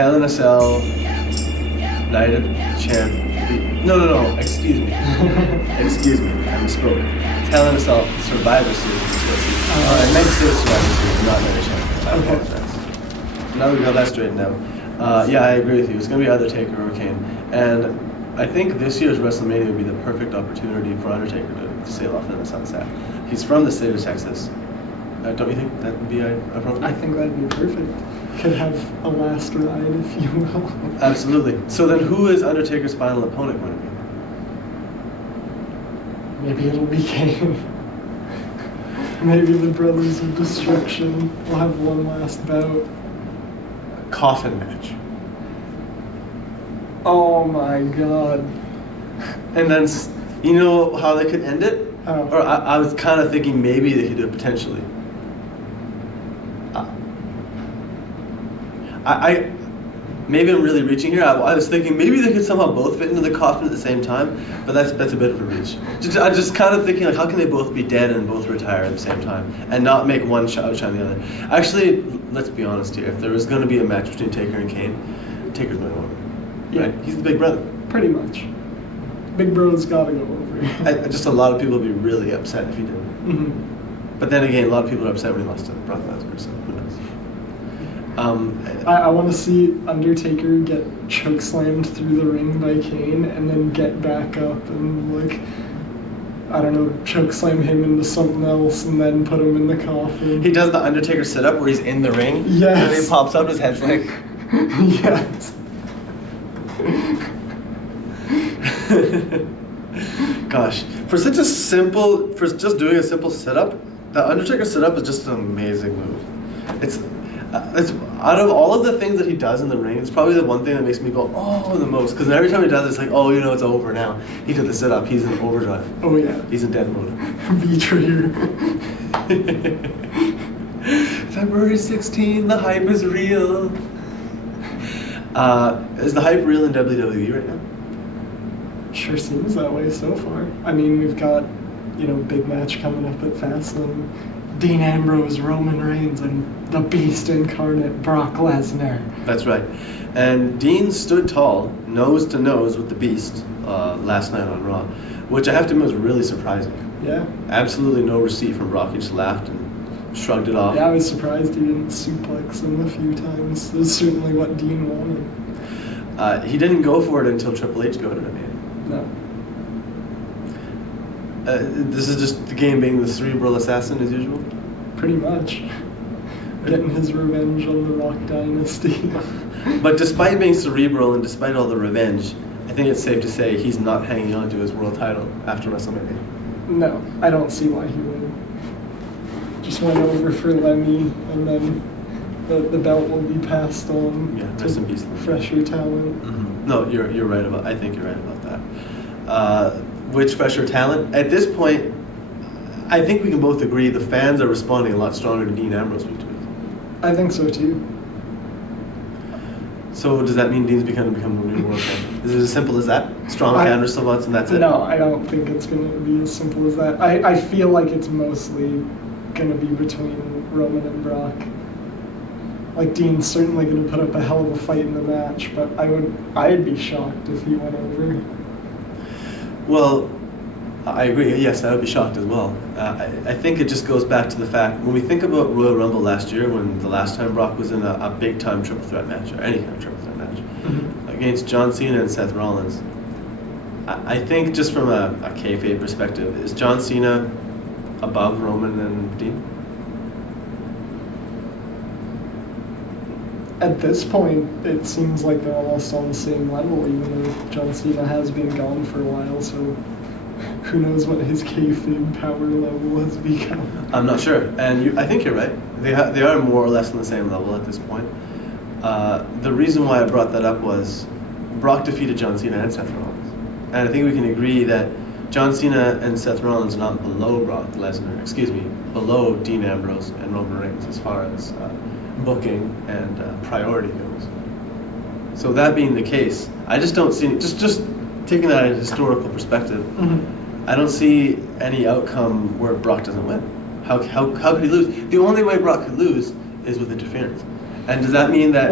Hell in a Cell, Night of Champions. No, excuse me. Excuse me, I misspoke. Hell in a Cell, Survivor Series. I meant to say Survivor Series, not Night of Champions. I apologize. Now that we got that straightened out. Yeah, I agree with you. It's going to be either Taker or Kane. And I think this year's WrestleMania would be the perfect opportunity for Undertaker to sail off in the sunset. He's from the state of Texas. Don't you think that would be appropriate? I think that'd be perfect. Could have a last ride, if you will. Absolutely. So then who is Undertaker's final opponent going to be? Maybe it'll be Kane. Maybe the Brothers of Destruction will have one last bout. Coffin match. Oh my god. And then, you know how they could end it? Oh. Or I was kind of thinking maybe they could do it potentially. Maybe I'm really reaching here. I was thinking maybe they could somehow both fit into the coffin at the same time, but that's a bit of a reach. I'm just kind of thinking, like, how can they both be dead and both retire at the same time and not make one outshine the other? Actually, let's be honest here. If there was going to be a match between Taker and Kane, Taker's going to win. Yeah. Right? He's the big brother. Pretty much. Big bro's gotta go over. Just a lot of people would be really upset if he didn't. Mm-hmm. But then again, a lot of people are upset when he lost to Brock Lesnar, so who knows? I want to see Undertaker get chokeslammed through the ring by Kane and then get back up and, like, I don't know, chokeslam him into something else and then put him in the coffin. He does the Undertaker sit-up where he's in the ring. Yes. And then he pops up, his head's like... Yes. Gosh, for just doing a simple sit-up, the Undertaker sit-up is just an amazing move. It's out of all of the things that he does in the ring, it's probably the one thing that makes me go, oh, the most. Because every time he does it, it's like, oh, you know, it's over now. He did the sit-up. He's in overdrive. Oh, yeah. He's in dead mode. V-trigger. February 16, the hype is real. Is the hype real in WWE right now? Sure seems that way so far. I mean, we've got, big match coming up at Fastlane. Dean Ambrose, Roman Reigns, and the Beast incarnate, Brock Lesnar. That's right. And Dean stood tall, nose to nose with the Beast last night on Raw, which I have to admit was really surprising. Yeah. Absolutely no receipt from Brock. He just laughed and shrugged it off. Yeah, I was surprised he didn't suplex him a few times. That's certainly what Dean wanted. He didn't go for it until Triple H goaded him in. No. This is just the game being the cerebral assassin as usual? Pretty much. Getting his revenge on the Rock Dynasty. But despite being cerebral and despite all the revenge, I think it's safe to say he's not hanging on to his world title after WrestleMania. No, I don't see why he would. Just went over for Lemmy, and then the belt will be passed on to fresher talent. Mm-hmm. No, you're right about. I think you're right about that. Which fresher talent? At this point, I think we can both agree the fans are responding a lot stronger to Dean Ambrose week to week. I think so too. So does that mean Dean's going to become the new world champion? Is it as simple as that? Strong fan response and that's it? No, I don't think it's going to be as simple as that. I feel like it's mostly going to be between Roman and Brock. Like, Dean's certainly going to put up a hell of a fight in the match, but I'd be shocked if he went over. Well, I agree. Yes, I would be shocked as well. I think it just goes back to the fact, when we think about Royal Rumble last year, when the last time Brock was in a big-time triple threat match, or any kind of triple threat match, against John Cena and Seth Rollins, I think just from a kayfabe perspective, is John Cena above Roman and Dean? At this point, it seems like they're almost on the same level, even though John Cena has been gone for a while, so who knows what his kayfabe power level has become. I'm not sure, and I think you're right. They are more or less on the same level at this point. The reason why I brought that up was Brock defeated John Cena and Seth Rollins, and I think we can agree that John Cena and Seth Rollins are not below Brock Lesnar, below Dean Ambrose and Roman Reigns as far as booking and priority goes. So that being the case, I just don't see, just taking that in a historical perspective, I don't see any outcome where Brock doesn't win. How could he lose? The only way Brock could lose is with interference. And does that mean that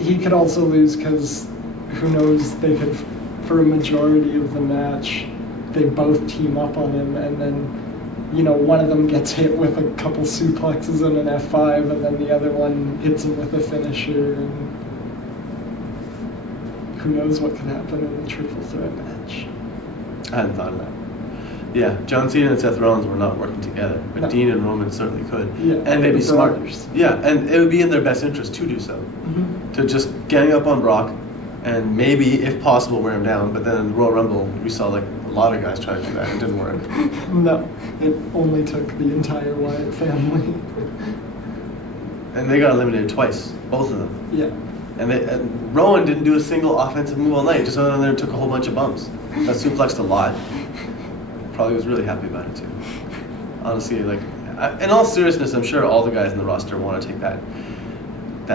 he could also lose because who knows, they could, for a majority of the match, they both team up on him, and then, you know, one of them gets hit with a couple suplexes and an F5, and then the other one hits him with a finisher, and who knows what could happen in the triple threat match. I hadn't thought of that. Yeah, John Cena and Seth Rollins were not working together, but No. Dean and Roman certainly could. Yeah, and they'd be the smart. brothers. Yeah, and it would be in their best interest to do so. Mm-hmm. To just gang up on Brock and maybe, if possible, wear him down. But then in Royal Rumble, we saw like a lot of guys try to do that and it didn't work. No, it only took the entire Wyatt family. And they got eliminated twice, both of them. Yeah. And Rowan didn't do a single offensive move all night, just went in there and took a whole bunch of bumps. Got suplexed a lot. Probably was really happy about it too. Honestly, like, in all seriousness, I'm sure all the guys in the roster want to take that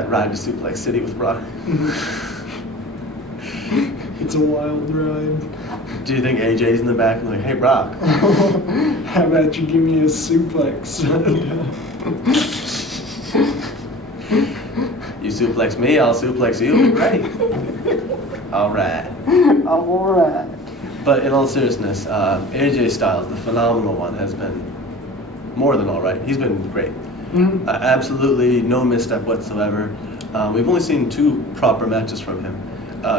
ride to Suplex City with Brock. It's a wild ride. Do you think AJ's in the back and like, hey Brock? How about you give me a suplex? You suplex me, I'll suplex you. Right. All right. All right. But in all seriousness, AJ Styles, the phenomenal one, has been more than all right. He's been great. Mm-hmm. Absolutely no misstep whatsoever. We've only seen 2 proper matches from him.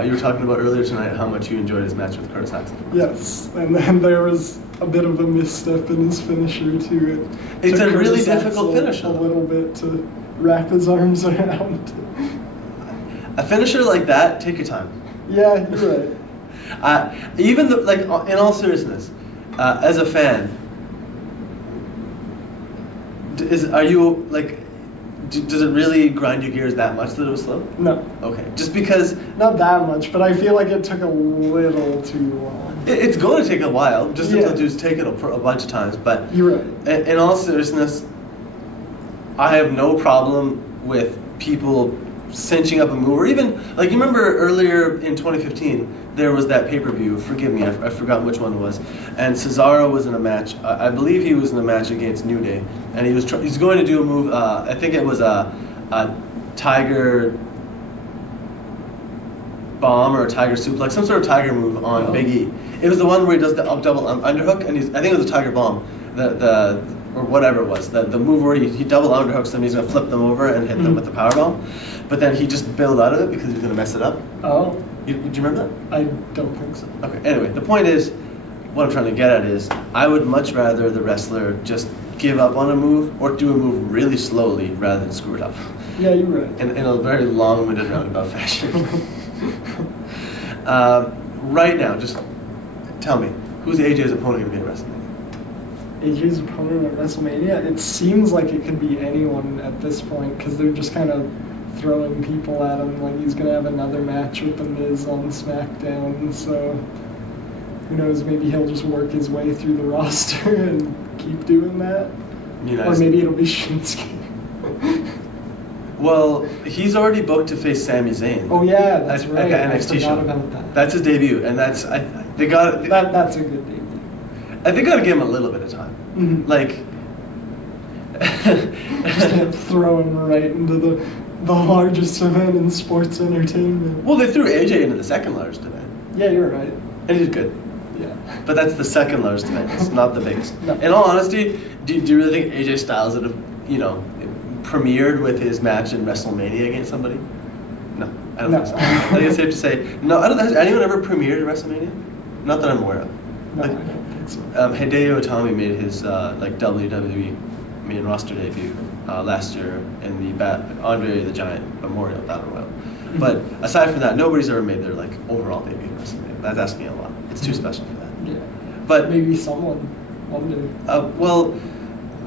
You were talking about earlier tonight how much you enjoyed his match with Curtis Axel. Yes, and then there was a bit of a misstep in his finisher too. It's took a really Curtis difficult Axel finisher. A little bit to wrap his arms around. A finisher like that, take your time. Yeah, you're right. Even the, like, in all seriousness, as a fan, are you like? Does it really grind your gears that much that it was slow? No, Okay, just because not that much, but I feel like it took a little too long. it's going to take a while, just Yeah. until dudes take it a bunch of times. But You're right. in all seriousness, I have no problem with people cinching up a move, or even like you remember earlier in 2015 there was that pay-per-view. Forgive me, I forgot which one it was. And Cesaro was in a match. I believe he was in a match against New Day, and he's going to do a move. I think it was a tiger bomb or a tiger suplex, some sort of tiger move on Big E. It was the one where he does the double underhook, and I think it was a tiger bomb. Or whatever it was, the move where he double underhooks them, he's going to flip them over and hit them with the power bomb. But then he just bailed out of it because he was going to mess it up. Oh, Do you remember that? I don't think so. Okay, anyway, the point is, what I'm trying to get at is, I would much rather the wrestler just give up on a move or do a move really slowly rather than screw it up. Yeah, you're right. In a very long-winded roundabout fashion. Right now, just tell me, who's AJ's opponent going to be at WrestleMania? AJ's opponent at WrestleMania, it seems like it could be anyone at this point because they're just kind of throwing people at him. Like he's going to have another match with The Miz on SmackDown, so who knows, maybe he'll just work his way through the roster and keep doing that. Or maybe it'll be Shinsuke. Well, he's already booked to face Sami Zayn. Oh yeah, that's at right. the I NXT forgot show. about that. That's his debut, and that's That's a good debut. they got to give him a little bit of time. Mm-hmm. Like, Just gonna throw him right into the largest event in sports entertainment. well, they threw AJ into the second largest event, Yeah, you're right. and he did good. Yeah. But that's the second largest event. It's not the biggest. No. In all honesty, do you really think AJ Styles would have, premiered with his match in WrestleMania against somebody? No, I don't No. think so. I think it's safe to say no. I don't. Has anyone ever premiered at WrestleMania? Not that I'm aware of. No, Like, I don't think so. Hideo Itami made his WWE main roster debut last year in the Andre the Giant Memorial Battle Royal. Mm-hmm. But aside from that, nobody's ever made their overall debut at WrestleMania. That's asking a lot. It's too special for that. Yeah. But Maybe someone one day. well,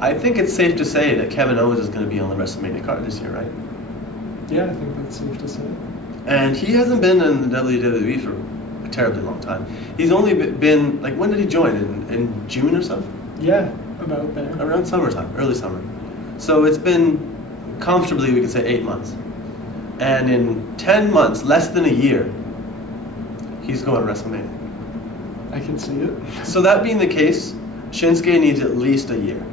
I think it's safe to say that Kevin Owens is going to be on the WrestleMania card this year, right? Yeah, I think that's safe to say. And he hasn't been in the WWE for a terribly long time. He's only been, when did he join? In June or so? Yeah, about there. Around summertime, early summer. So it's been comfortably, we could say, 8 months. And in 10 months, less than a year, he's going to WrestleMania. I can see it. So that being the case, Shinsuke needs at least a year.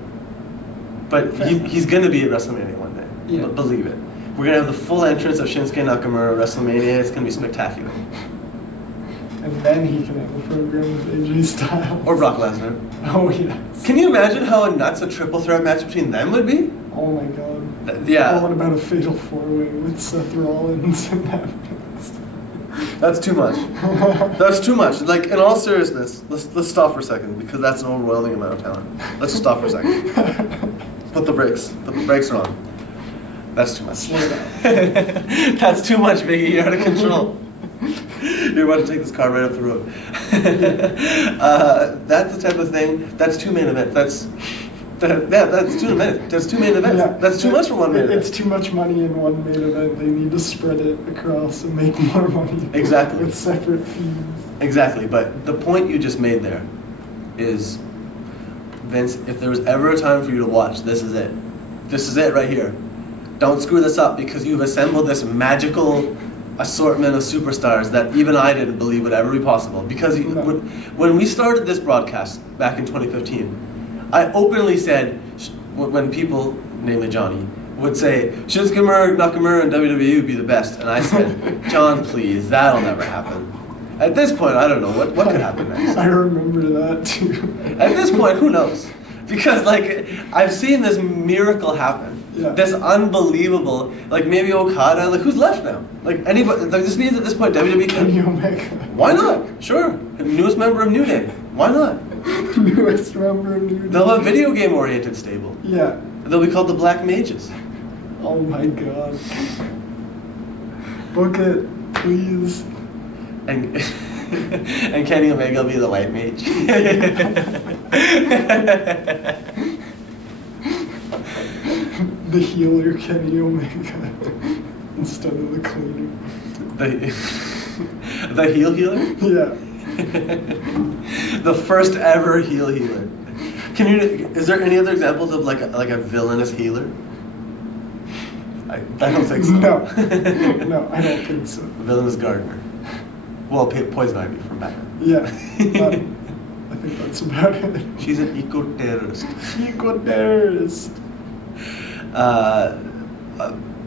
But he's going to be at WrestleMania one day. Yeah. Believe it. We're gonna have the full entrance of Shinsuke Nakamura at WrestleMania. It's gonna be spectacular. And then he can have a program with AJ Styles. Or Brock Lesnar. Oh, yes. Can you imagine how nuts a triple threat match between them would be? Oh, my God. Yeah. Oh, what about a fatal four-way with Seth Rollins and Evans? That's too much. That's too much. Like, in all seriousness, let's stop for a second, because that's an overwhelming amount of talent. Let's just stop for a second. Put the brakes. The brakes are on. That's too much. Slow down. That's too much, Biggie. You're out of control. You're about to take this car right off the road. That's the type of thing. That's 2 main events. That's 2 minutes. That's 2 main events. Yeah. That's too much for one main event. It's too much money in one main event. They need to spread it across and make more money. Exactly. With separate fees. Exactly. But the point you just made there is, Vince, if there was ever a time for you to watch, this is it. This is it right here. Don't screw this up, because you've assembled this magical assortment of superstars that even I didn't believe would ever be possible. Because when we started this broadcast back in 2015, I openly said, when people, namely Johnny, would say, Shinsuke Nakamura and WWE would be the best. And I said, John, please, that'll never happen. At this point, I don't know what could happen next. I remember that too. At this point, who knows? Because, like, I've seen this miracle happen. Yeah. This unbelievable, like, maybe Okada, like, who's left now? Like, anybody, like, this means at this point WWE Kenny can... Omega. Why not? Sure. Newest member of New Day. Why not? Newest member of New Day. They'll have a video game-oriented stable. Yeah. They'll be called the Black Mages. Oh my God. Book it, please. And and Kenny Omega will be the White Mage. The healer Kenny Omega instead of the cleaner. The heel healer? Yeah. The first ever heel healer. Is there any other examples of like a villainous healer? I don't think so. No. No, I don't think so. Villainous gardener. Well, Poison Ivy from Batman. Yeah. I think that's about it. She's an eco-terrorist. Eco-terrorist.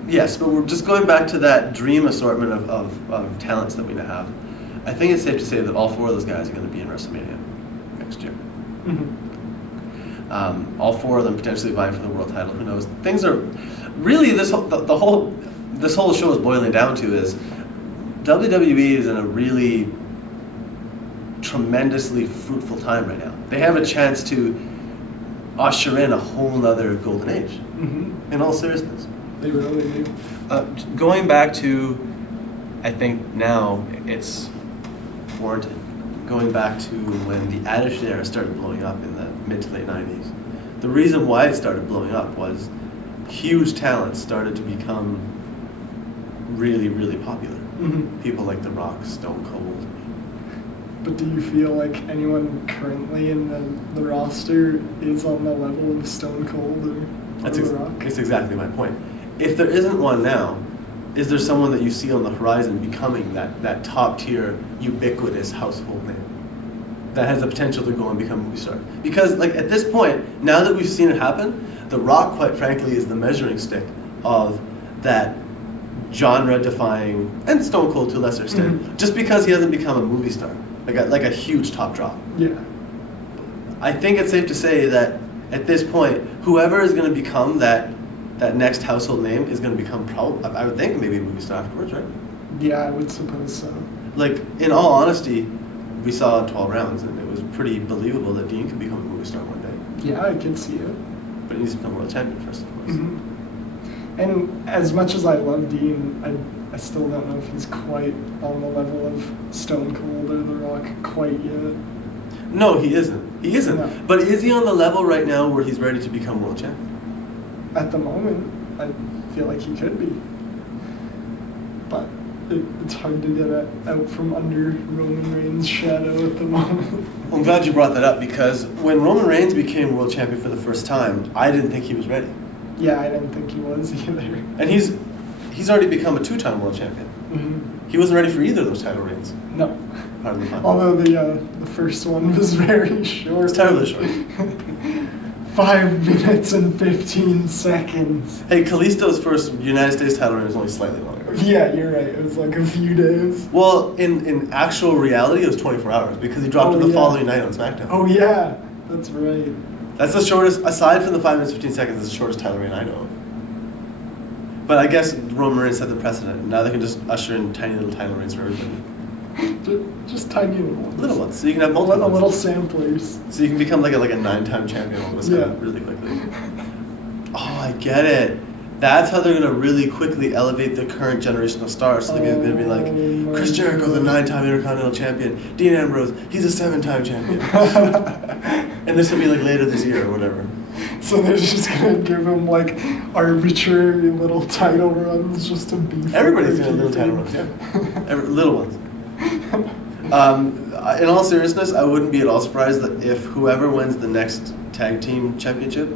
Yes, but we're just going back to that dream assortment of talents that we have. I think it's safe to say that all 4 of those guys are going to be in WrestleMania next year. Mm-hmm. All 4 of them potentially vying for the world title. Who knows? Things are really this whole show is boiling down to is WWE is in a really tremendously fruitful time right now. They have a chance to usher in a whole nother golden age. Mm-hmm. In all seriousness. They really do. Going back to, I think now it's warranted, going back to when the Attitude Era started blowing up in the mid to late 90s. The reason why it started blowing up was huge talents started to become really, really popular. Mm-hmm. People like The Rock, Stone Cold. But do you feel like anyone currently in the roster is on the level of Stone Cold or The Rock? That's exactly my point. If there isn't one now, is there someone that you see on the horizon becoming that top tier, ubiquitous household name that has the potential to go and become a movie star? Because like at this point, now that we've seen it happen, The Rock, quite frankly, is the measuring stick of that genre-defying, and Stone Cold to a lesser extent, mm-hmm. just because he hasn't become a movie star, like a huge top drop. Yeah. I think it's safe to say that at this point, whoever is going to become that next household name is going to become I would think maybe a movie star afterwards, right? Yeah, I would suppose so. Like, in all honesty, we saw 12 rounds, and it was pretty believable that Dean could become a movie star one day. Yeah, I could see it. But he needs to become world champion first, of course. Mm-hmm. And as much as I love Dean, I still don't know if he's quite on the level of Stone Cold or The Rock quite yet. No, he isn't. He isn't. No. But is he on the level right now where he's ready to become world champion? At the moment, I feel like he could be. But it's hard to get out from under Roman Reigns' shadow at the moment. I'm glad you brought that up, because when Roman Reigns became world champion for the first time, I didn't think he was ready. Yeah, I didn't think he was either. And he's already become a 2-time world champion. Mm-hmm. He wasn't ready for either of those title reigns. No. Pardon the pun. Although the first one was very short. It's terribly short. 5 minutes and 15 seconds. Hey, Kalisto's first United States title reign was only slightly longer. Yeah, you're right. It was like a few days. Well, in actual reality, it was 24 hours because he dropped it the following night on SmackDown. Oh, yeah. That's right. That's the shortest, aside from the 5 minutes 15 seconds, it's the shortest title reign I know of. But I guess Roman Reigns set the precedent. Now they can just usher in tiny little title reigns for everybody. Just tiny little ones. Little ones, so you can have multiple ones. Little samplers. So you can become like a 9-time champion all of a sudden really quickly. Oh, I get it. That's how they're going to really quickly elevate the current generation of stars. So they're going to be like, Chris Jericho's a 9-time Intercontinental Champion. Dean Ambrose, he's a 7-time champion. And this will be like later this year or whatever. So they're just going to give him like arbitrary little title runs just to beef. Everybody's doing little title runs, little ones. In all seriousness, I wouldn't be at all surprised that if whoever wins the next tag team championship,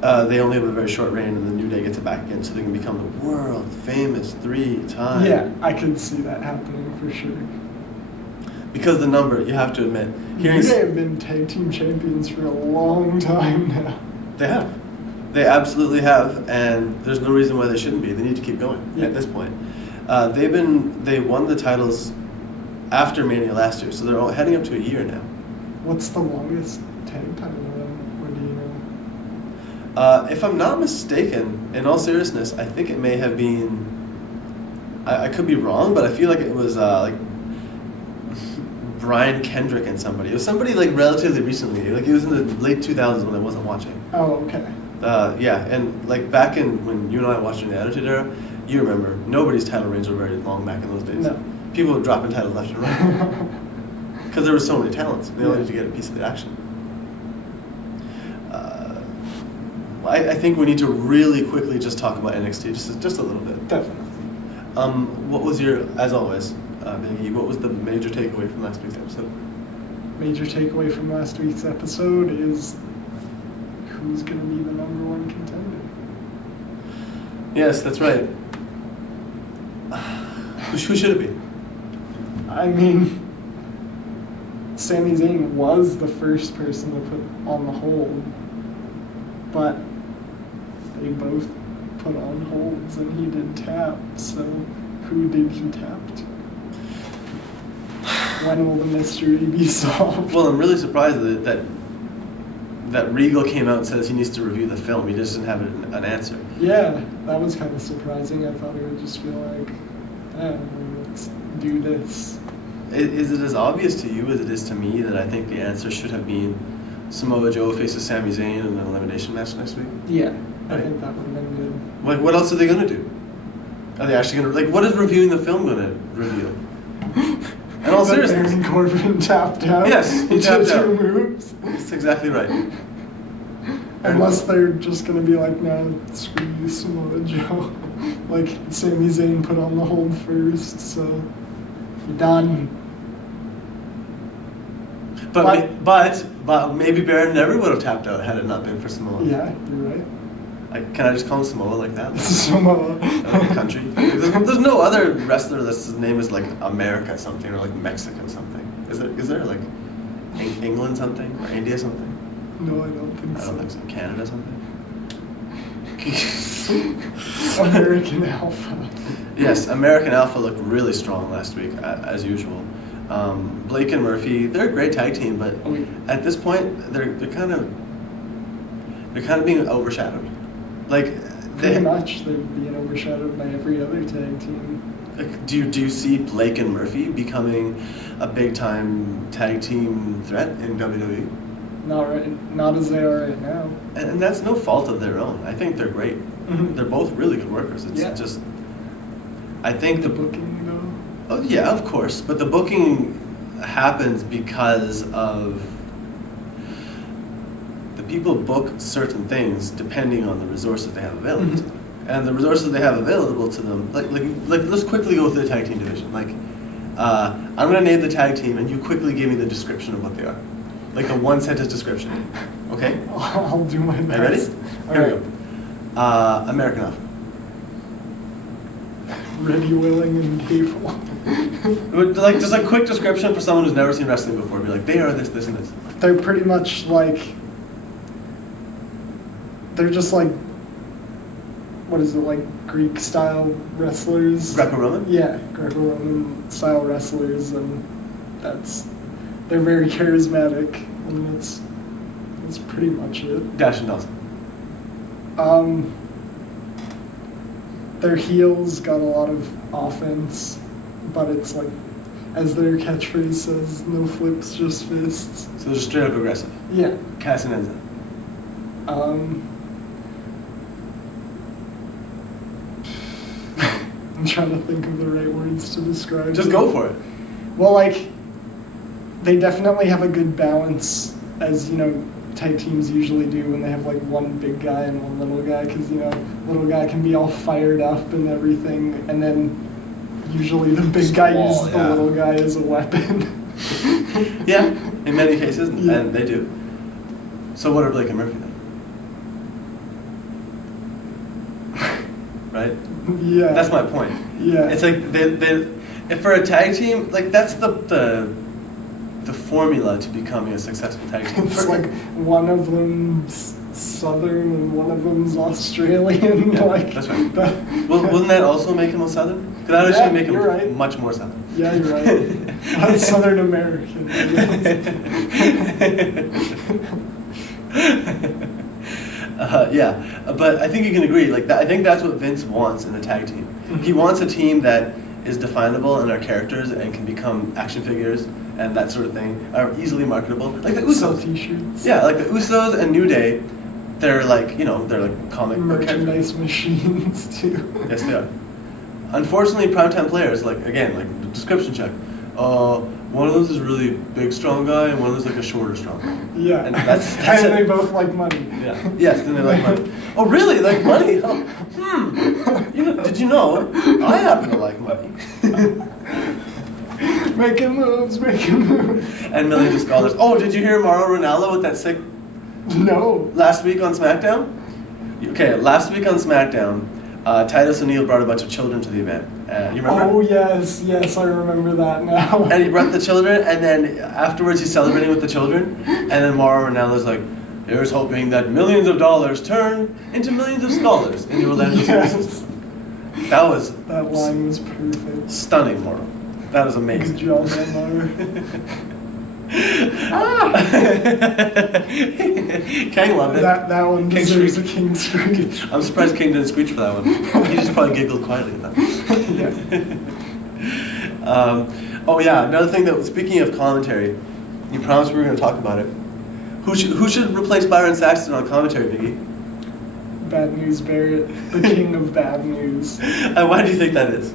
they only have a very short reign and the New Day gets it back again so they can become the world famous 3-time. Yeah, I could see that happening for sure. Because the number, you have to admit. New Day have been tag team champions for a long time now. They have. They absolutely have, and there's no reason why they shouldn't be. They need to keep going at this point. They won the titles after Mania last year, so they're all heading up to a year now. What's the longest tag title run? Or do you know? If I'm not mistaken, in all seriousness, I think it may have been. I could be wrong, but I feel like it was like Brian Kendrick and somebody. It was somebody like relatively recently. Like it was in the late 2000s when I wasn't watching. Oh, okay. Yeah, and like back in when you and I watched in the Attitude Era, you remember nobody's title reigns were very long back in those days. No. People were dropping titles left and right because there were so many talents. They all needed to get a piece of the action. I think we need to really quickly just talk about NXT just a little bit. Definitely. What was your, as always, Biggie, what was the major takeaway from last week's episode? Major takeaway from last week's episode is who's going to be the #1 contender. Yes, that's right. Who should it be? I mean, Sami Zayn was the first person to put on the hold, but they both put on holds and he did tap, so who did he tap to? When will the mystery be solved? Well, I'm really surprised that Regal came out and says he needs to review the film. He just doesn't have an answer. Yeah, that was kind of surprising. I thought he would just be like, let's do this. Is it as obvious to you as it is to me that I think the answer should have been Samoa Joe faces Sami Zayn in an elimination match next week? Yeah, I think that would have been good. Like, what else are they going to do? Are they actually going to, like, what is reviewing the film going to reveal? In all seriousness. Baron Corbin tapped out. Yes, he tapped out. 2 moves. That's exactly right. Unless they're just going to be like, no, screw you, Samoa Joe. Like, Sami Zayn put on the hold first, so you're done. But maybe Baron never would have tapped out had it not been for Samoa. Yeah, you're right. Can I just call him Samoa like that? Samoa. Like a country. There's no other wrestler that's his name is like America something or like Mexican something. Is there like England something or India something? No, I don't think so. I don't think so. Canada something? American Alpha. Yes, American Alpha looked really strong last week, as usual. Blake and Murphy, they're a great tag team, but at this point, they're kind of being overshadowed. Like pretty much, they're being overshadowed by every other tag team. Like, do you see Blake and Murphy becoming a big time tag team threat in WWE? Not as they are right now. And that's no fault of their own. I think they're great. Mm-hmm. They're both really good workers. It's just, I think the booking though. Oh yeah, of course, but the booking happens because of the people book certain things depending on the resources they have available to them. And the resources they have available to them, like let's quickly go through the tag team division. Like, I'm gonna name the tag team, and you quickly give me the description of what they are, like a 1-sentence description. Okay? I'll do my best. Are you ready? Here we go. American Alpha. Ready, willing, and able. Like just a quick description for someone who's never seen wrestling before. Be like, they are this, this, and this. They're pretty much like they're just like, what is it, like Greek style wrestlers? Greco-Roman? Yeah, Greco-Roman style wrestlers, and they're very charismatic, and that's pretty much it. Dash and Dawson. Their heels got a lot of offense, but it's like, as their catchphrase says, no flips, just fists. So they're straight up aggressive. Yeah. Cass and Enzo. I'm trying to think of the right words to describe Just it. go for it. Well, like, they definitely have a good balance, as, you know, tag teams usually do when they have, like, one big guy and one little guy, because, you know, little guy can be all fired up and everything, and then usually the big guy uses the little guy as a weapon. Yeah, in many cases, Yeah. and they do. So what are Blake and Murphy then? Right? Yeah. That's my point. Yeah. It's like if for a tag team, like that's the formula to becoming a successful tag team. It's like one of them's Southern and one of them's Australian. Yeah, like that's right. Well, wouldn't that also make him a Southern? Because that would actually make him right. much more Southern. Yeah, you're right. I'm Southern American. Yeah, but I think you can agree. Like I think that's what Vince wants in a tag team. He wants a team that is definable and are characters and can become action figures and that sort of thing, are easily marketable. Like the Sell Usos. T-shirts. Yeah, like the Usos and New Day, they're like, you know, they're like comic book characters. Merchandise machines too. Yes, they are. Unfortunately, primetime players, like again, like the description check. One of those is a really big, strong guy, and one of those is like a shorter, strong guy. Yeah. And that's and it. they both like money. Yeah. Yes, then they like money. Oh, really? Like money? Oh, You know, did you know? I happen to like money. Making moves. And millions of scholars. Oh, did you hear Mauro Ranallo with that sick No. last week on SmackDown? Okay, last week on SmackDown, Titus O'Neil brought a bunch of children to the event. You remember? Oh yes, I remember that now. And he brought the children, and then afterwards he's celebrating with the children, and then Mauro Ranallo's like, here's hoping that millions of dollars turn into millions of scholars in the Orlando services. That line was perfect. stunning, Mauro. That was amazing. Good job, Mauro. King loved it. That one King deserves a Screech. king screech. I'm surprised King didn't screech for that one. He just probably giggled quietly at that. Oh yeah, another thing that, speaking of commentary, you promised we were going to talk about it. Who should replace Byron Saxton on commentary, Biggie? Bad News Barrett, the king of bad news. And why do you think that is?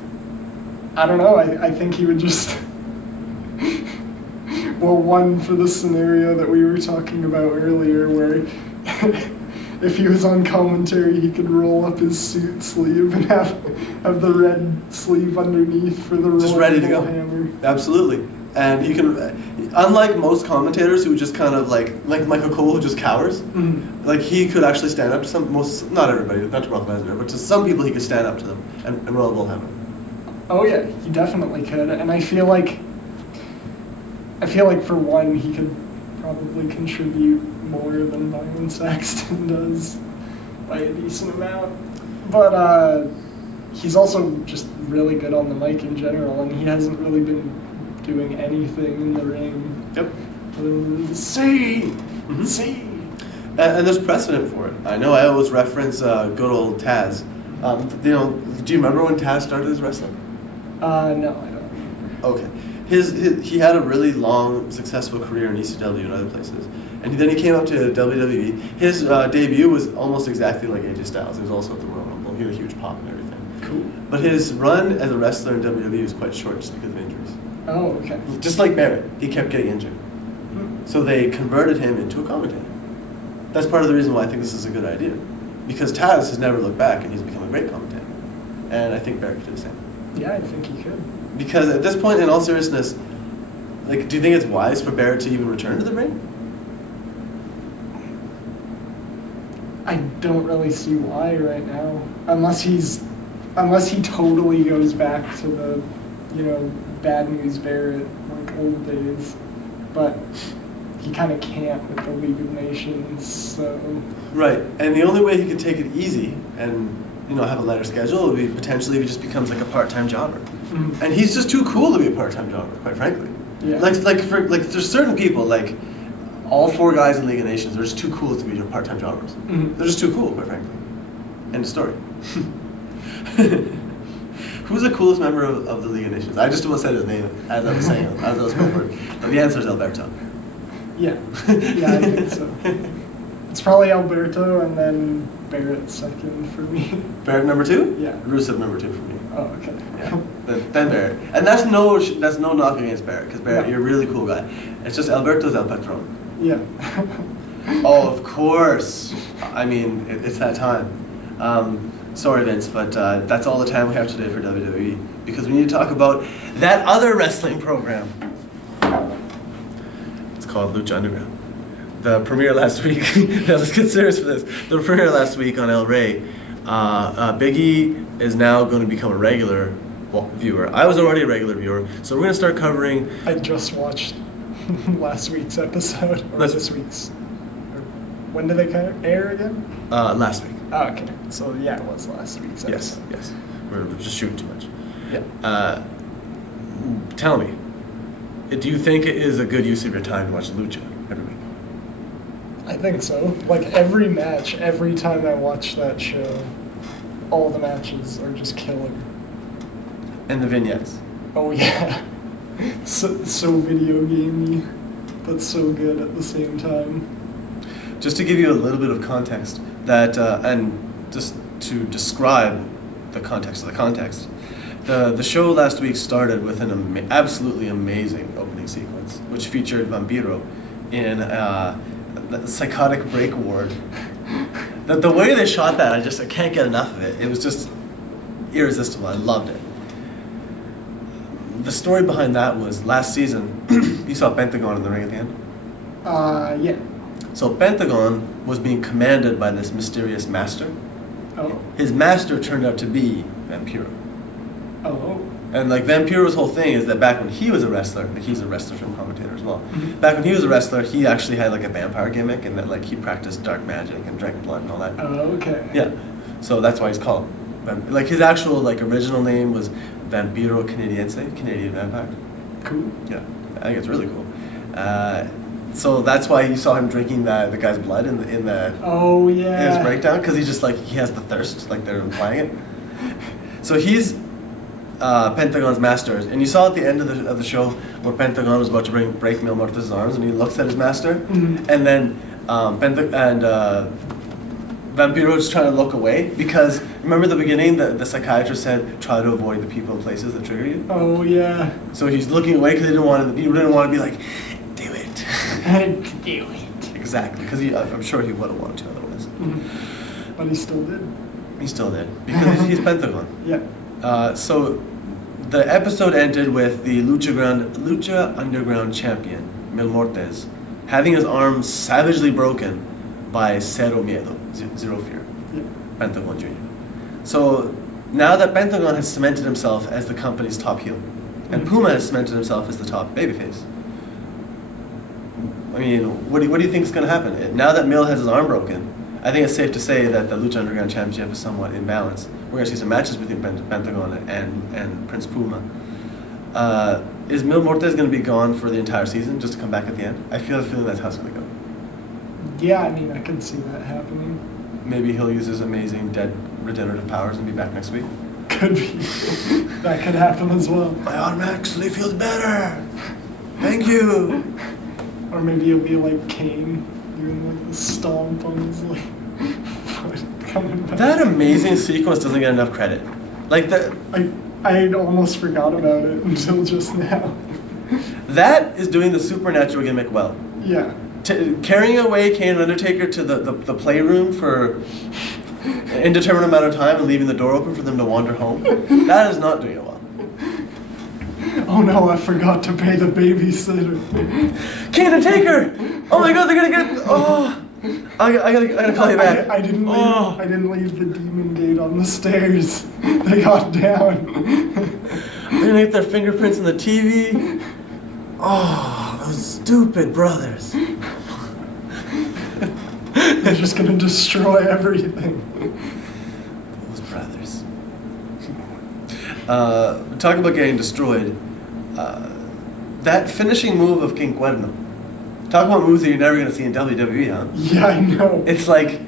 I don't know, I think he would just... Well, one, for the scenario that we were talking about earlier, where if he was on commentary, he could roll up his suit sleeve and have the red sleeve underneath for the Just ready to go. hammer. Absolutely. And he can, unlike most commentators who just kind of like Michael Cole who just cowers, like he could actually stand up to not everybody, not to Brock Lesnar, but to some people he could stand up to them and roll a bull hammer. Oh yeah, he definitely could, and I feel like for one, he could probably contribute more than Byron Saxton does by a decent amount. But he's also just really good on the mic in general, and he hasn't really been doing anything in the ring. Yep. See. And there's precedent for it. I know I always reference good old Taz. Do you remember when Taz started his wrestling? No, I don't remember. Okay. He had a really long, successful career in ECW and other places. And then he came up to WWE. His debut was almost exactly like AJ Styles. He was also at the Royal Rumble. He had a huge pop and everything. Cool. But his run as a wrestler in WWE was quite short just because of injuries. Oh, okay. Just like Barrett, he kept getting injured. So they converted him into a commentator. That's part of the reason why I think this is a good idea. Because Taz has never looked back and he's become a great commentator. And I think Barrett could do the same. Yeah, I think he could. Because at this point, in all seriousness, like, do you think it's wise for Barrett to even return to the ring? I don't really see why right now, unless he totally goes back to the, Bad News Barrett, like old days. But you kind of can't with the League of Nations. So Right, and the only way he could take it easy and have a lighter schedule would be potentially if he just becomes like a part-time jobber. Mhm. And he's just too cool to be a part-time jobber, quite frankly. Yeah. Like there's certain people, like all 4 guys in League of Nations, they're just too cool to be part-time jobbers. Mhm. They're just too cool, quite frankly. End of story. Who's the coolest member of the League of Nations? I just about said his name as I was saying it, as I was going for it. But the answer is Alberto. yeah, yeah, I think so. It's probably Alberto and then Barrett second for me. Barrett number 2? Yeah. Rusev number 2 for me. Oh, okay. Yeah. Then Barrett. And that's no knock against Barrett, because Barrett, No. you're a really cool guy. It's just Alberto's El Patron. Yeah. Oh, of course. I mean, it's that time. Sorry, Vince, but that's all the time we have today for WWE, because we need to talk about that other wrestling program. It's called Lucha Underground. The premiere last week. Now let's get serious for this. The premiere last week on El Rey. Big E is now going to become a regular viewer. I was already a regular viewer, so we're going to start covering. I just watched last week's episode, or this week's. Or when did they air again? Last week. Oh, okay. So yeah, it was last week's episode. Yes. We're just shooting too much. Yeah. Tell me, do you think it is a good use of your time to watch Lucha every week? I think so. Like every match, every time I watch that show, all the matches are just killer. And the vignettes. Oh yeah. So video gamey, but so good at the same time. Just to give you a little bit of context, and just to describe the context of the context, the show last week started with an absolutely amazing opening sequence, which featured Vampiro in the psychotic break ward. The way they shot that, I can't get enough of it. It was just irresistible. I loved it. The story behind that was last season, you saw Pentagon in the ring at the end? Yeah. So Pentagon was being commanded by this mysterious master. Oh. His master turned out to be Vampiro. Oh. And like Vampiro's whole thing is that back when he was a wrestler, like he's a wrestler from commentator as well. Mhm. Back when he was a wrestler, he actually had like a vampire gimmick, and that like he practiced dark magic and drank blood and all that. Oh, okay. Yeah. So that's why he's called. Like his actual like original name was Vampiro Canadiense, Canadian vampire. Cool. Yeah, I think it's really cool. So that's why you saw him drinking the guy's blood in the Oh yeah. in his breakdown, because he's just like he has the thirst, like they're implying it. So he's Pentagon's master, and you saw at the end of the show where Pentagon was about to break Mil Muertes' arms, and he looks at his master, Mhm. and then Vampiro is trying to look away because remember the beginning, the psychiatrist said try to avoid the people and places that trigger you. Oh yeah. So he's looking away because he didn't want to be like, do it. Do it. Exactly, because I'm sure he would have wanted to otherwise. Mhm. But he still did. He still did because he's Pentagon. Yeah. So the episode ended with the Lucha Underground champion Mil Muertes having his arm savagely broken by Cero Miedo, Zero Fear, Yeah. Pentagon Jr. So now that Pentagon has cemented himself as the company's top heel, and Mhm. Puma has cemented himself as the top babyface, I mean, what do you think is going to happen? Now that Mil has his arm broken, I think it's safe to say that the Lucha Underground Championship is somewhat imbalanced. We're going to see some matches between Pentagon and Prince Puma. Is Mil Muertes going to be gone for the entire season just to come back at the end? I feel a feeling that's how it's going to go. Yeah, I mean, I can see that happening. Maybe he'll use his amazing dead regenerative powers and be back next week. Could be. That could happen as well. My arm actually feels better. Thank you. Or maybe he'll be like Kane, doing like the stomp on his like foot coming back. That amazing sequence doesn't get enough credit. Like I almost forgot about it until just now. that is doing the supernatural gimmick well. Yeah. Carrying away Kane and Undertaker to the playroom for an indeterminate amount of time and leaving the door open for them to wander home, that is not doing it well. Oh no, I forgot to pay the babysitter. Kane and Taker! Oh my god, they're gonna get... Oh! I gotta call you back. I didn't leave. Oh. I didn't leave the demon gate on the stairs. They got down. They're gonna get their fingerprints in the TV. Oh, those stupid brothers. They're just going to destroy everything. Those brothers. Talking about getting destroyed, that finishing move of King Cuerno. Talk about moves that you're never going to see in WWE, huh? Yeah, I know. It's like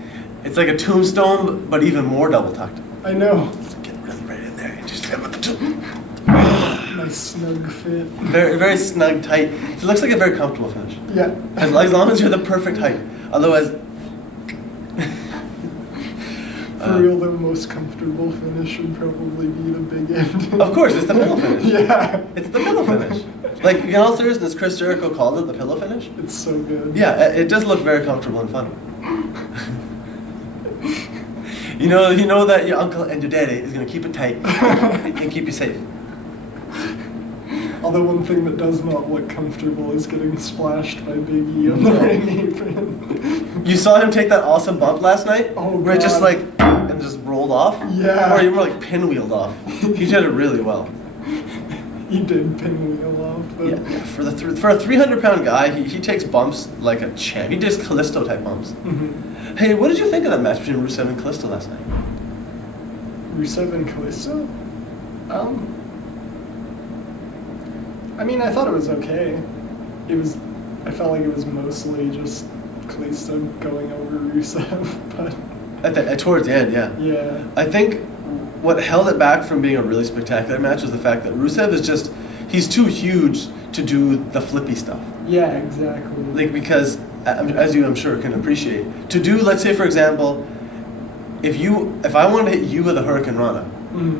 a tombstone, but even more double tucked. I know. Get really right in there and just hit with the tomb. Nice snug fit. Very, very snug, tight. It looks like a very comfortable finish. Yeah. As long as you're the perfect height. Otherwise... For real, the most comfortable finish would probably be the big end. Of course, it's the pillow finish. Yeah. It's the pillow finish. Like, in all seriousness, Chris Jericho called it the pillow finish. It's so good. Yeah, it does look very comfortable and fun. You know that your uncle and your daddy is going to keep it tight and keep you safe. Although one thing that does not look comfortable is getting splashed by Big E on the ring apron. You saw him take that awesome bump last night? Oh, where it just God. and just rolled off? Yeah. Or you more like pinwheeled off. He did it really well. He did pinwheel off, though. Yeah. For a 300-pound guy, he takes bumps like a champ. He does Kalisto type bumps. Mm-hmm. Hey, what did you think of that match between Rusev and Kalisto last night? Rusev and Kalisto? I mean, I thought it was okay. I felt like it was mostly just Kalisto going over Rusev, but... Towards the end, yeah. Yeah. I think what held it back from being a really spectacular match was the fact that Rusev is he's too huge to do the flippy stuff. Yeah, exactly. Like, because, as you I'm sure can appreciate, to do, let's say for example, if I want to hit you with a Hurricane Rana,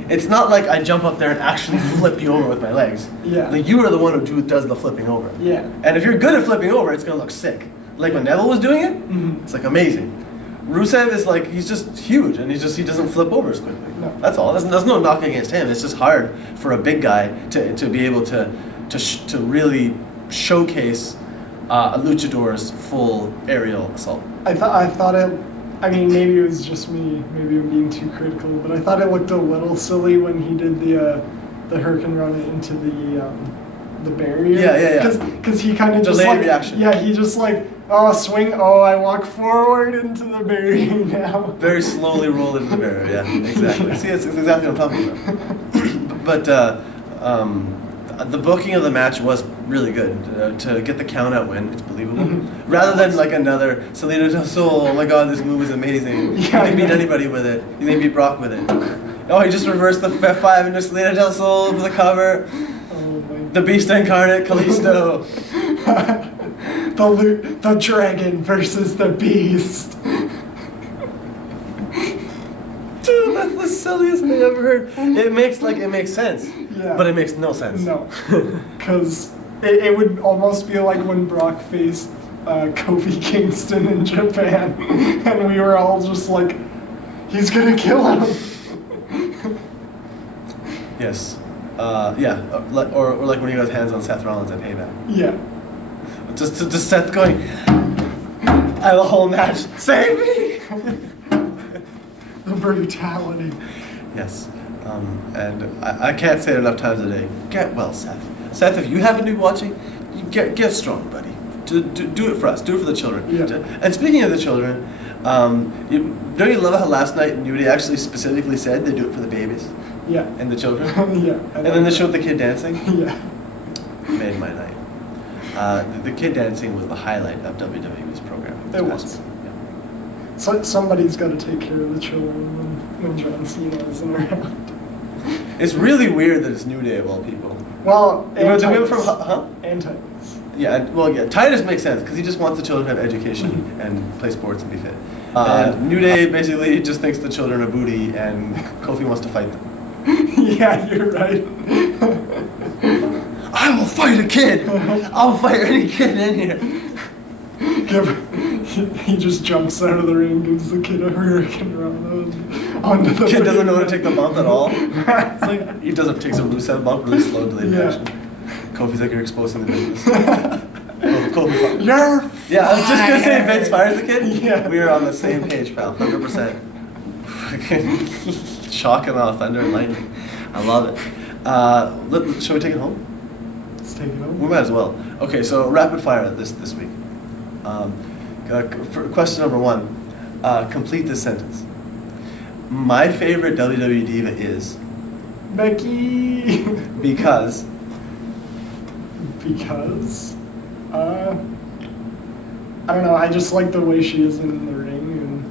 it's not like I jump up there and actually flip you over with my legs. Yeah. Like, you are the one who does the flipping over. Yeah. And if you're good at flipping over, it's going to look sick. Like when Neville was doing it, it's like amazing. Rusev is like, he's just huge, and he doesn't flip over as quickly. No. That's all. There's no knock against him. It's just hard for a big guy to be able to really showcase a luchador's full aerial assault. I thought it. I mean, maybe it was just me. Maybe I'm being too critical, but I thought it looked a little silly when he did the Hurricane Rana into the barrier. Yeah. Because he kind of just Delayed like reaction. Yeah, he just like swing. Oh, I walk forward into the barrier now. Very slowly roll into the barrier. Yeah, exactly. Yeah. See, it's exactly what I'm talking about. But the booking of the match was really good. To get the count out win, it's believable. Mm-hmm. Rather than like another Salida del Sol, oh my god, this move is amazing. You Yeah, didn't beat anybody with it. You didn't beat Brock with it. Oh, he just reversed the F5 into Salida del Sol for the cover. Oh my. The Beast Incarnate, Kalisto. The dragon versus the beast. Dude, that's the silliest thing I've ever heard. It makes sense. Yeah. But it makes no sense. No, because it would almost be like when Brock faced Kofi Kingston in Japan, and we were all just like, he's gonna kill him. Yes. Or like when he got hands on Seth Rollins at Payback. Yeah. Just Seth going, I have a whole match, save me! The brutality. Yes. And I can't say it enough times a day. Get well, Seth. Seth, if you happen to be watching, get strong, buddy. Do it for us. Do it for the children. Yeah. And speaking of the children, don't you love how last night Nudie actually specifically said they do it for the babies Yeah. and the children? Yeah. And then they showed the kid dancing? Yeah. Made my night. The kid dancing was the highlight of WWE's program. It was. Yeah. So somebody's got to take care of the children when John Cena isn't around. It's really weird that it's New Day of all people. Well, You know, and to go Titus. from And Titus. Yeah, Titus makes sense because he just wants the children to have education and play sports and be fit. And New Day basically just thinks the children are booty and Kofi wants to fight them. Yeah, you're right. I will fight a kid! I'll fight any kid in here! He just jumps out of the ring, gives the kid a hurricane run onto the Kid doesn't know how to ring. take the bump at all. It's like, he doesn't take a Rusev bump really slow delayed Yeah. reaction. Kofi's like, you're exposing the business. Kofi. You're Yeah, I was just gonna say fired. Vince fires the kid. Yeah. We are on the same page, pal. 100%. Fucking shock and awe, thunder and lightning. I love it. Shall we take it home? Let's take it We over. might as well. Okay, so rapid fire this week. For question number one: Complete this sentence. My favorite WWE diva is Becky. because Because, I don't know. I just like the way she is in the ring,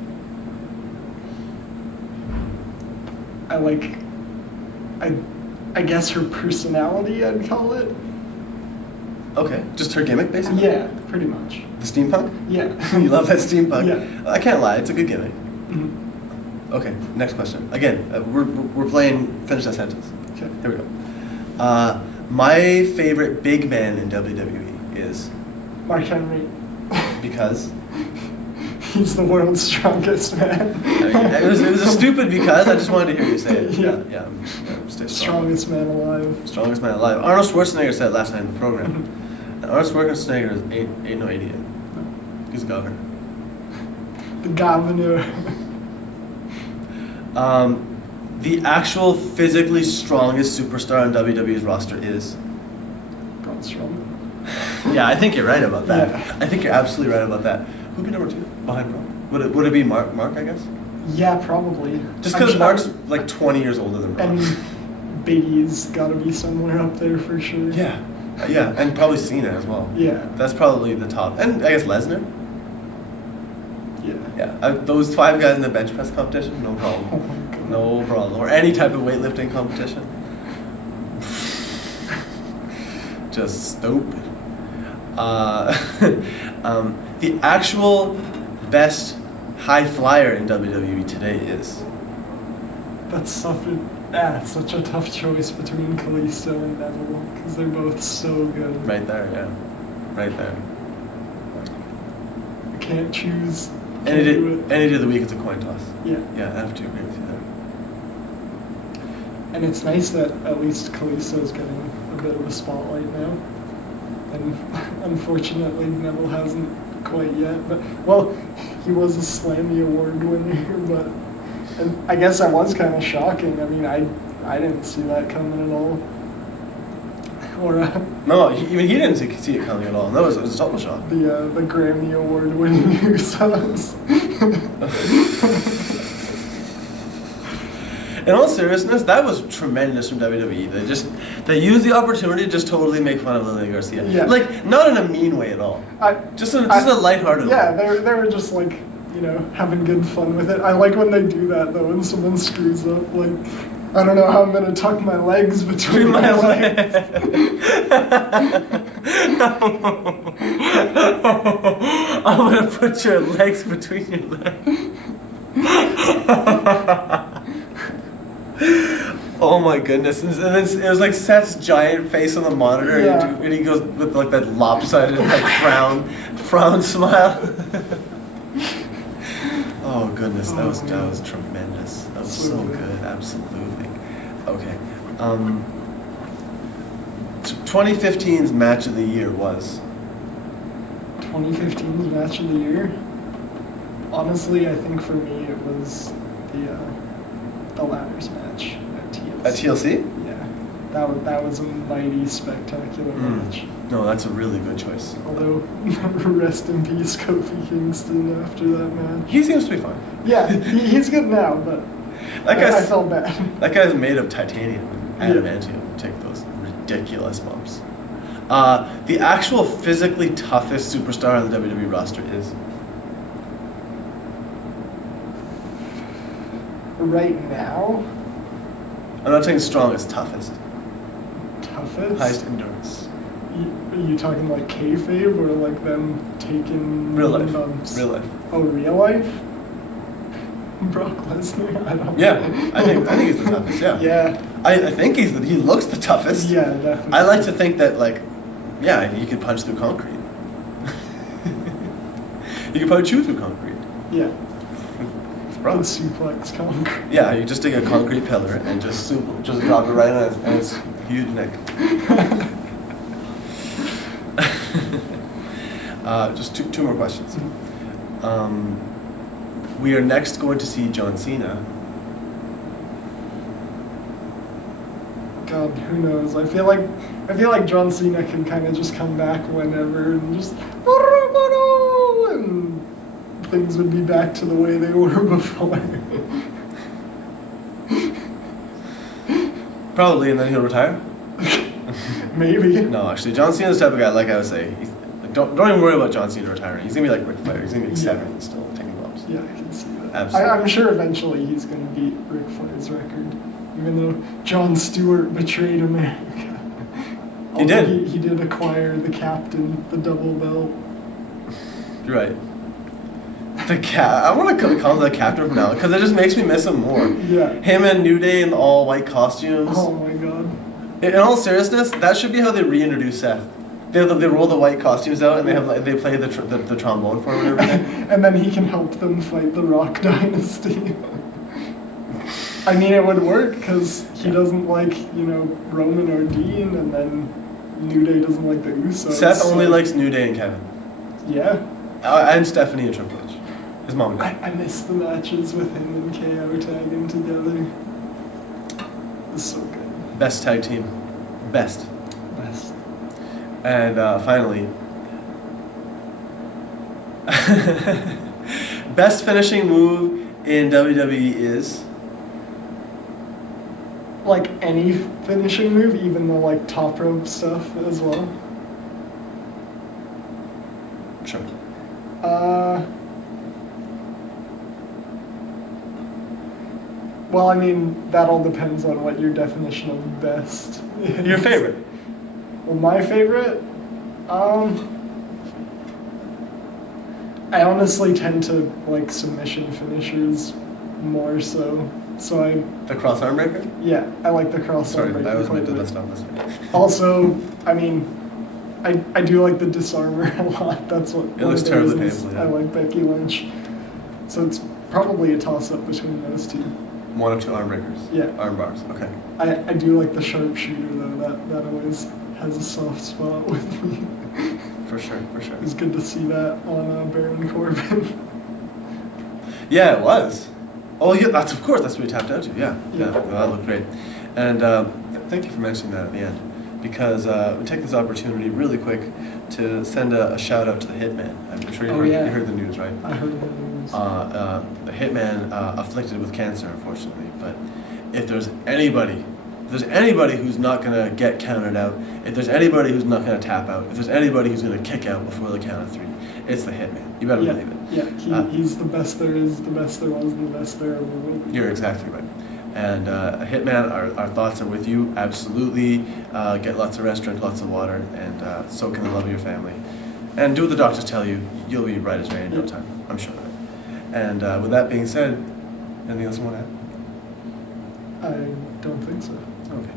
and I like, I guess her personality, I'd call it. okay, just her gimmick basically. Yeah, pretty much. The steampunk. Yeah. You love that steampunk. Yeah. I can't lie, it's a good gimmick. Mhm. Okay, next question. Again, we're playing finish that sentence. Okay. Here we go. My favorite big man in WWE is Mark Henry. because. He's the world's strongest man. It was a stupid because. I just wanted to hear you say it. Yeah. Yeah. Stay strong. Strongest man alive. Strongest man alive. Arnold Schwarzenegger said it last night in the program. And Arnold Schwarzenegger ain't no idiot. He's a governor. The governor. The actual physically strongest superstar on WWE's roster is. Braun Strowman. Yeah, I think you're right about that. Yeah. I think you're absolutely right about that. Who'd be number 2 behind Braun? Would it be Mark? I guess. Yeah, probably. Just because I'm Mark's like 20 years older than Braun. And Big E's got to be somewhere up there for sure. Yeah, and probably Cena as well. Yeah. That's probably the top, and I guess Lesnar. Yeah. Yeah, those 5 guys in the bench press competition, no problem. Oh my God. No problem. Or any type of weightlifting competition. Just stupid. The actual best high flyer in WWE today is. That's such a tough choice between Kalisto and Neville because they're both so good. Right there, yeah. Right there. I can't choose. Any Can't do it. day of the week, it's a coin toss. Yeah. Yeah, I have to agree with you there. And it's nice that at least Kalisto's getting a bit of a spotlight now. And unfortunately, Neville hasn't quite yet. But well, he was a Slammy Award winner, but and I guess that was kind of shocking. I mean, I didn't see that coming at all. Or No, even he didn't see it coming at all. No, it was a total shock. the Grammy Award winning Usos. In all seriousness, that was tremendous from WWE. They used the opportunity to just totally make fun of Lillian Garcia. Yeah. Like, not in a mean way at all. Just a lighthearted Yeah, way. they were just like, having good fun with it. I like when they do that though, when someone screws up, like, I don't know how I'm gonna tuck my legs between my legs. I'm gonna put your legs between your legs. Oh my goodness! And then it was like Seth's giant face on the monitor, Yeah. and he goes with like that lopsided like frown smile. Oh goodness, that was tremendous. That was so good, absolutely. Okay, 2015's match of the year was. 2015's match of the year. Honestly, I think for me it was the ladders match at TLC. At TLC? Yeah, that was a mighty spectacular match. No, that's a really good choice. Although, rest in peace, Kofi Kingston after that match. He seems to be fine. Yeah, he's good now, but I felt bad. That guy's made of titanium and adamantium. Take those ridiculous bumps. The actual physically toughest superstar on the WWE roster is. Right now, I'm not saying strongest, toughest. toughest. Highest endurance. Are you talking like kayfabe or like them taking Real life. bumps? Real life. Oh, real life? Brock Lesnar? I don't know. Yeah, I think he's the toughest. Yeah. Yeah. I think he looks the toughest. Yeah, definitely. I like to think that he could punch through concrete. You could probably chew through concrete. Yeah. It's Good wrong. suplex concrete. Yeah, you just take a concrete pillar and just drop it right on its huge neck. Just two more questions. We are next going to see John Cena. God, who knows? I feel like John Cena can kind of just come back whenever and just and things would be back to the way they were before. Probably, and then he'll retire. Maybe. No, actually, John Cena's the type of guy. Like I would say, don't even worry about John Cena retiring. He's gonna be like Ric Flair. He's gonna be like 70 still taking bumps. Yeah, I can see that. Absolutely. I'm sure eventually he's going to beat Ric Flair's record, even though Jon Stewart betrayed America. He did. He did acquire the captain, the double belt. You're right. I want to call him the captain from now because it just makes me miss him more. Yeah. Him and New Day in the all white costumes. Oh my god. In all seriousness, that should be how they reintroduce Seth. They roll the white costumes out and they play the trombone for him and everything. And then he can help them fight the Rock Dynasty. I mean, it would work because he doesn't like, Roman or Dean, and then New Day doesn't like the Usos. Seth only likes New Day and Kevin. Yeah. And Stephanie and Triple H. His mom and dad. I miss the matches with him and KO tagging together. It's so good. Best tag team. Best. And finally, best finishing move in WWE is? Like any finishing move, even the like top rope stuff as well. Sure. Well, I mean, that all depends on what your definition of best is. Your favorite? Well, my favorite? I honestly tend to like submission finishers more so. So The cross arm breaker? Yeah, I like the cross arm breaker. Sorry, I was meant to quite a list bit. on this one. Also, I mean, I do like the disarmer a lot. That's what. It looks terribly painful, yeah. I like Becky Lynch. So it's probably a toss up between those two. One of two arm breakers? Yeah. Arm bars, okay. I do like the sharpshooter though. That always has a soft spot with me. For sure. It was good to see that on Baron Corbin. Yeah, it was. Oh, yeah, that's what we tapped out to. Yeah, that looked great. And thank you for mentioning that at the end, because we take this opportunity really quick to send a shout out to the Hitman. I'm sure you heard the news, right? I heard the news. The Hitman afflicted with cancer, unfortunately. But if there's anybody who's not gonna get counted out, if there's anybody who's not gonna tap out, if there's anybody who's gonna kick out before the count of 3, it's the Hitman. You better believe it. Yeah, he's the best there is, the best there was, and the best there ever will be. You're exactly right. And Hitman, our thoughts are with you. Absolutely. Get lots of rest, drink lots of water, and soak in the love of your family. And do what the doctors tell you. You'll be right as rain in no time. I'm sure of it. And with that being said, anything else you want to add? I don't think so. Okay.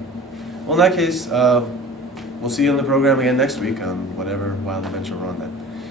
Well, in that case, we'll see you on the program again next week on whatever wild adventure we're on then.